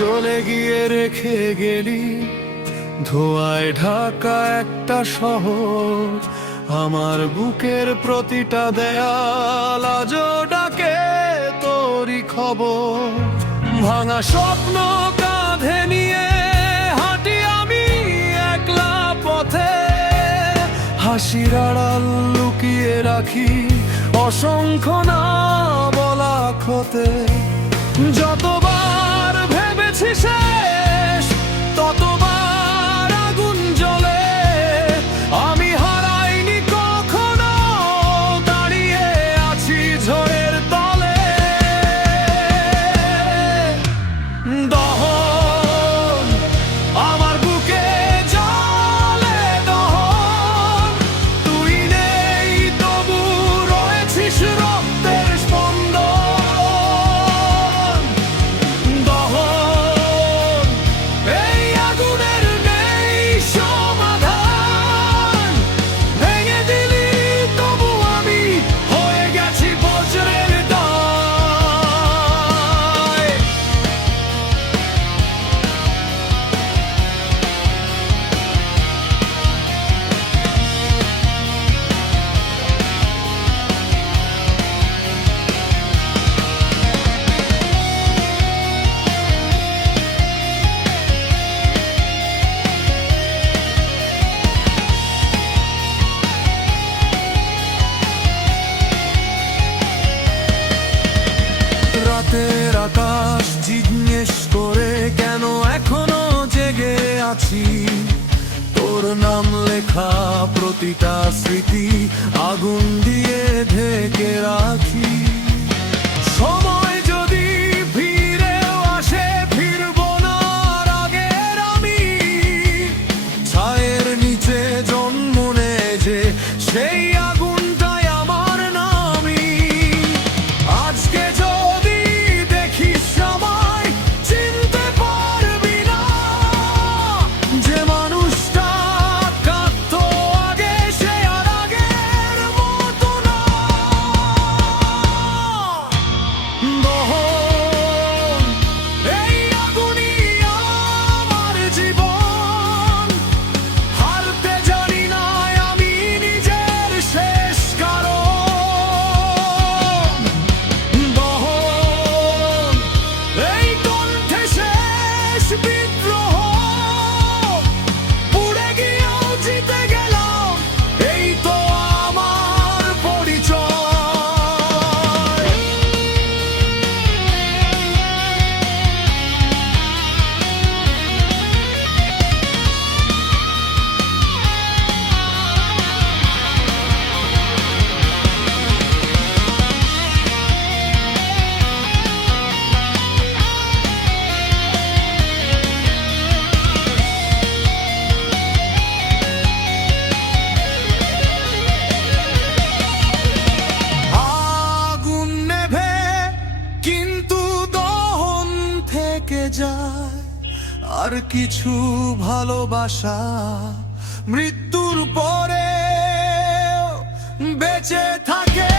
চলে গিয়ে রেখে গেলি ধোঁয়ায় ঢাকা একটা শহর। আমার বুকের প্রতিটা দেয়াল আজও ডাকে তোরই খবর। ভাঙা স্বপ্ন কাঁধে নিয়ে হাঁটি আমি একলা পথে, হাসির আড়াল লুকিয়ে রাখি অসংখ্য না বলা ক্ষতে। যতবার ভেবেছি শেষ ততবার আগুন জ্বলে, আমি হারাইনি কখনো, দাঁড়িয়ে আছি ঝড়ের তলে। দহন আমার বুকে জ্বলে দহন, তুই নেই তবু রয়েছিস রক্তের স্পন্দন। দহন এই আগুনের নেই সমাধান, ভেঙে দিলি তবু আমি হয়ে গেছি বজ্রের দায়। রাতের আকাশ জিজ্ঞেস করে কেন এখনো জেগে আছি। তোর নাম লেখা প্রতিটা স্মৃতি আগুন দিয়ে ঢেকে রাখি। সময় যদি ফিরেও আসে ফিরবো না আর আগের আমি। ছায়ের নিচে জন্ম নেয় যে সেই আগুনটাই আমার নামি। আজকে যদি দেখিস আমায় চিনতে পারবি না, যে মানুষটা কাঁদতো আগে সে আর আগের মতো না। দহন এই আগুনই আমার জীবন, হারতে জানি না আমি নিজের শেষ কারণ। দহন এই কণ্ঠে শেষ বিদ্রোহ, পুড়ে গিয়েও জিতে গেলাম, এই তো আমার পরিচয়। আগুন নেভে কিন্তু দহন থেকে যায়, আর কিছু ভালোবাসা মৃত্যুর পরে বেঁচে থাকে।